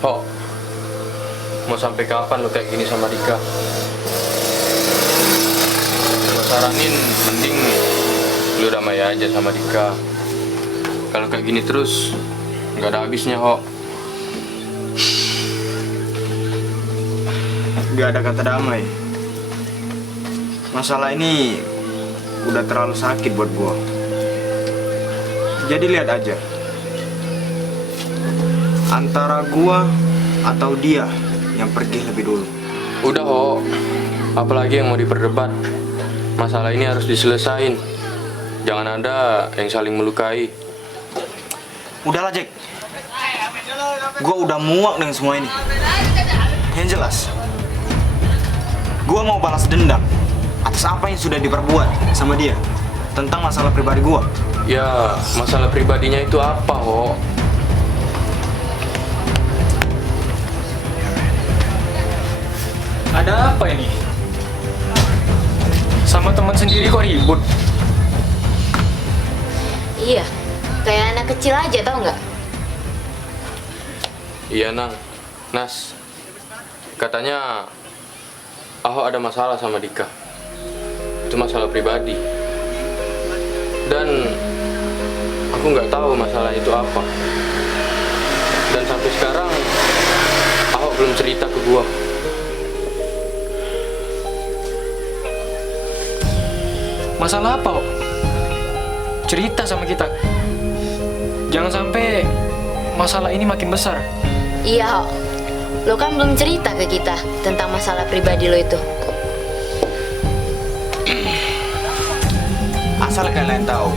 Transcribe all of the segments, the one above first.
Ho, mau sampai kapan lo kayak gini sama Dika? Gue saranin mending lu damai aja sama Dika. Kalau kayak gini terus nggak ada habisnya, Ho. Gak ada kata damai. Masalah ini udah terlalu sakit buat gua. Jadi lihat aja, antara gua atau dia yang pergi lebih dulu. Udah, Ho. Apalagi yang mau diperdebat. Masalah ini harus diselesain. Jangan ada yang saling melukai. Udahlah Jack, gua udah muak dengan semua ini. Yang jelas, gua mau balas dendam atas apa yang sudah diperbuat sama dia tentang masalah pribadi gua. Ya, masalah pribadinya itu apa, Ho? Ada apa ini? Sama teman sendiri kok ribut? Iya, kayak anak kecil aja tau nggak? Iya, Nang. Nas, katanya Ahok ada masalah sama Dika. Itu masalah pribadi. Dan aku nggak tahu masalah itu apa. Dan sampai sekarang Ahok belum cerita ke gua. Masalah apa, kok? Cerita sama kita. Jangan sampai masalah ini makin besar. Iya, Ho. Lo kan belum cerita ke kita tentang masalah pribadi lo itu. Asal kalian tahu,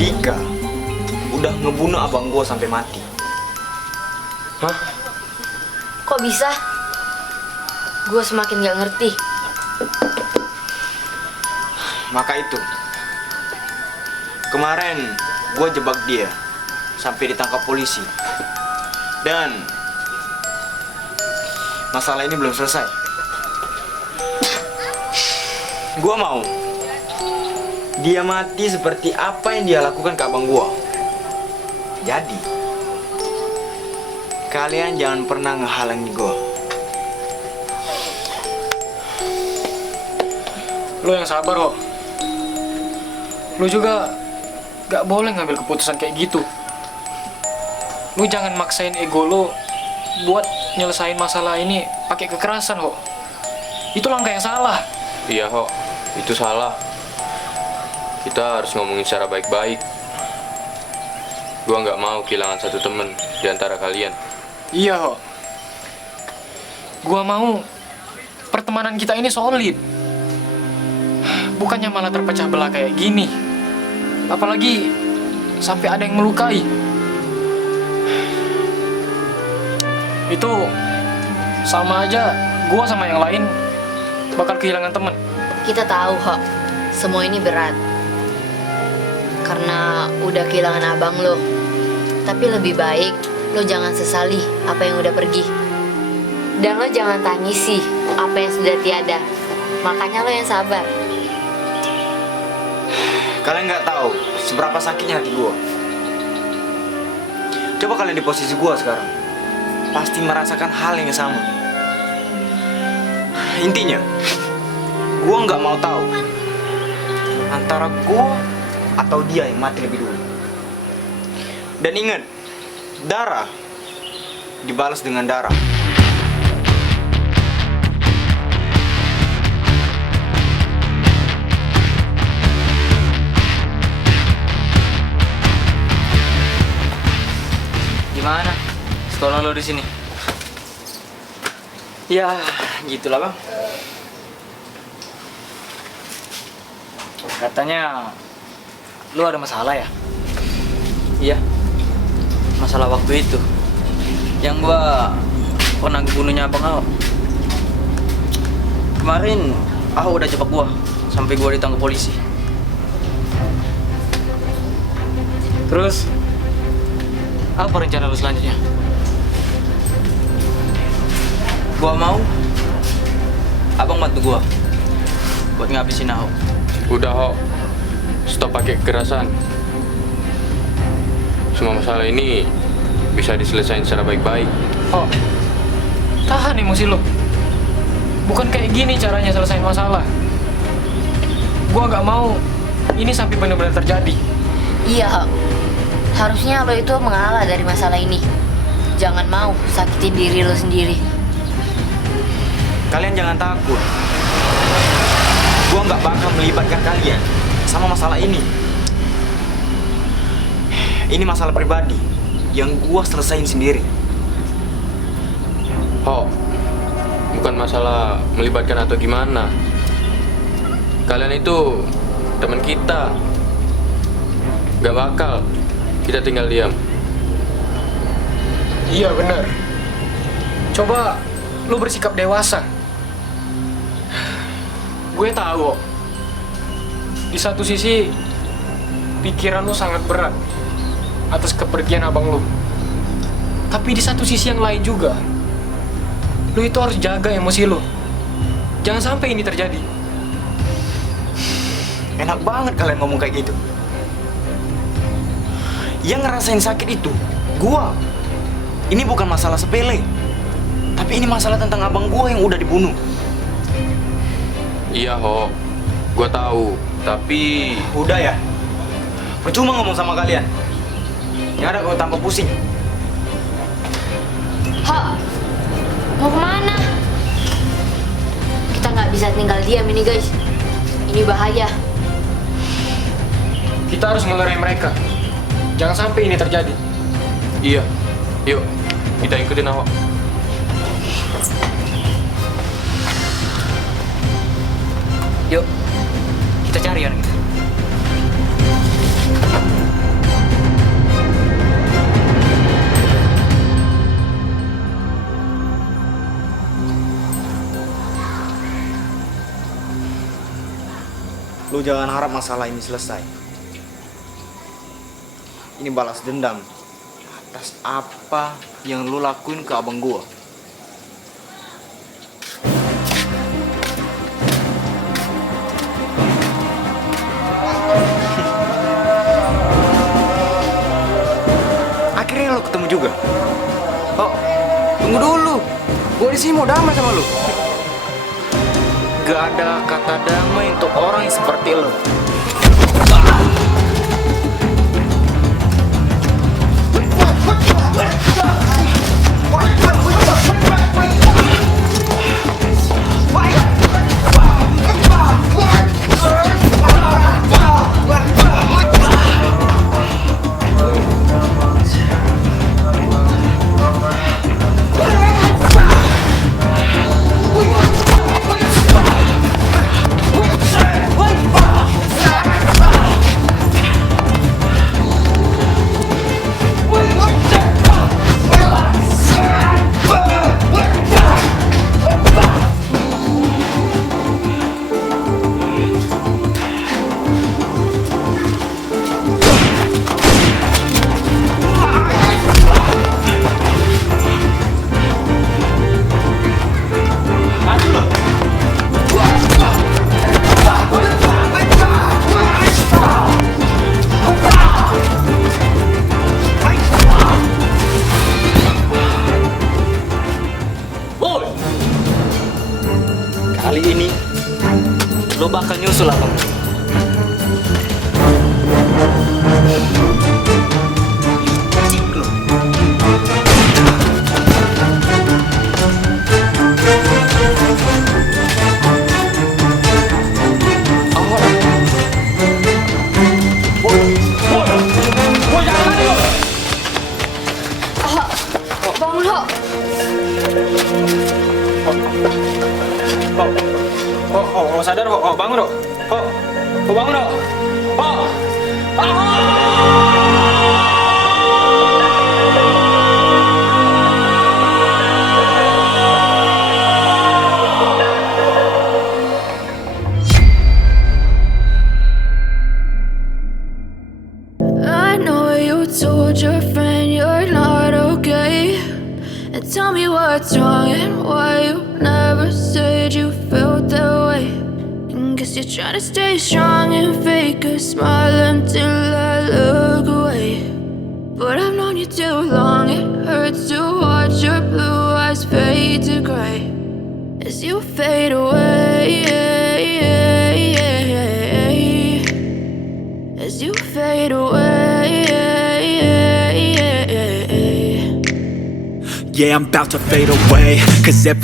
Dika udah ngebunuh abang gua sampai mati. Hah? Kok bisa? Gue semakin gak ngerti. Maka itu, kemarin gua jebak dia sampai ditangkap polisi. Dan masalah ini belum selesai. Gua mau dia mati seperti apa yang dia lakukan ke abang gua. Jadi kalian jangan pernah ngehalangi gua. Lo yang sabar, kok. Lo juga gak boleh ngambil keputusan kayak gitu. Lo jangan maksain ego lo buat nyelesain masalah ini pakai kekerasan, kok. Itu langkah yang salah. Iya, Ho. Itu salah. Kita harus ngomongin secara baik-baik. Gua nggak mau kehilangan satu temen di antara kalian. Iya, kok. Gua mau pertemanan kita ini solid. Bukannya malah terpecah belah kayak gini. Apalagi sampai ada yang melukai. Itu sama aja gua sama yang lain bakal kehilangan teman. Kita tahu, Ho. Semua ini berat. Karena udah kehilangan abang lo. Tapi lebih baik lo jangan sesali apa yang udah pergi. Dan lo jangan tangisi apa yang sudah tiada. Makanya lo yang sabar. Kalian nggak tahu seberapa sakitnya hati gua. Coba kalian di posisi gua sekarang, pasti merasakan hal yang sama. Intinya, gua nggak mau tahu antara gua atau dia yang mati lebih dulu. Dan ingat, darah dibalas dengan darah. Gimana? Sekolah lo di sini? Ya, gitulah bang. Katanya lu ada masalah ya? Iya. Masalah waktu itu. Yang gua pernah bunuhnya Abang Ahok. Kemarin Ahok udah jebak gua sampai gua ditangkap polisi. Terus apa rencana lu selanjutnya? Gua mau Abang bantu gua buat ngabisin Ahok. Udah, Ho. Stop pakai kekerasan. Semua masalah ini bisa diselesaikan secara baik-baik. Oh, tahan emosi lo. Bukan kayak gini caranya selesai masalah. Gua nggak mau ini sampai benar-benar terjadi. Iya, Hok. Harusnya lo itu mengalah dari masalah ini. Jangan mau sakitin diri lo sendiri. Kalian jangan takut. Gua nggak bakal melibatkan kalian sama masalah ini. Ini masalah pribadi yang gua selesain sendiri. Ho, bukan masalah melibatkan atau gimana. Kalian itu teman kita. Gak bakal kita tinggal diam. Iya benar. Coba lu bersikap dewasa. Gue tahu, Hok. Di satu sisi pikiran lu sangat berat atas kepergian abang lu. Tapi di satu sisi yang lain juga, lu itu harus jaga emosi lu. Jangan sampai ini terjadi. Enak banget kalian ngomong kayak gitu. Yang ngerasain sakit itu gua. Ini bukan masalah sepele, tapi ini masalah tentang abang gua yang udah dibunuh. Iya, Ho. Gua tahu, tapi Udah ya, percuma ngomong sama kalian. Yang ada gua tambah pusing. Hok, mau kemana? Kita nggak bisa tinggal diam ini, guys. Ini bahaya. Kita harus ngelerai mereka. Jangan sampai ini terjadi. iya. Yuk, kita ikutin Ho. Yuk, kita cari orang itu. Lu jangan harap masalah ini selesai. Ini balas dendam atas apa yang lu lakuin ke abang gua. Akhirnya lu ketemu juga. Oh, tunggu dulu. Gua di sini mau damai sama lu. Gak ada kata damai untuk orang yang seperti lo. Kali ini lo bakal nyusul abang. Bangun, Hok. Oh, sadar, Ho. Oh, bangun, Ho. Ho, bangun, Ho. Ho. I know you told your friend you're not okay. And tell me what's wrong and why you never said you felt that way. And guess you're trying to stay strong and fake a smile until I look away. But I've known you too long. It hurts to watch your blue eyes fade to gray as you fade away. As you fade away. Yeah, I'm about to fade away, 'cause every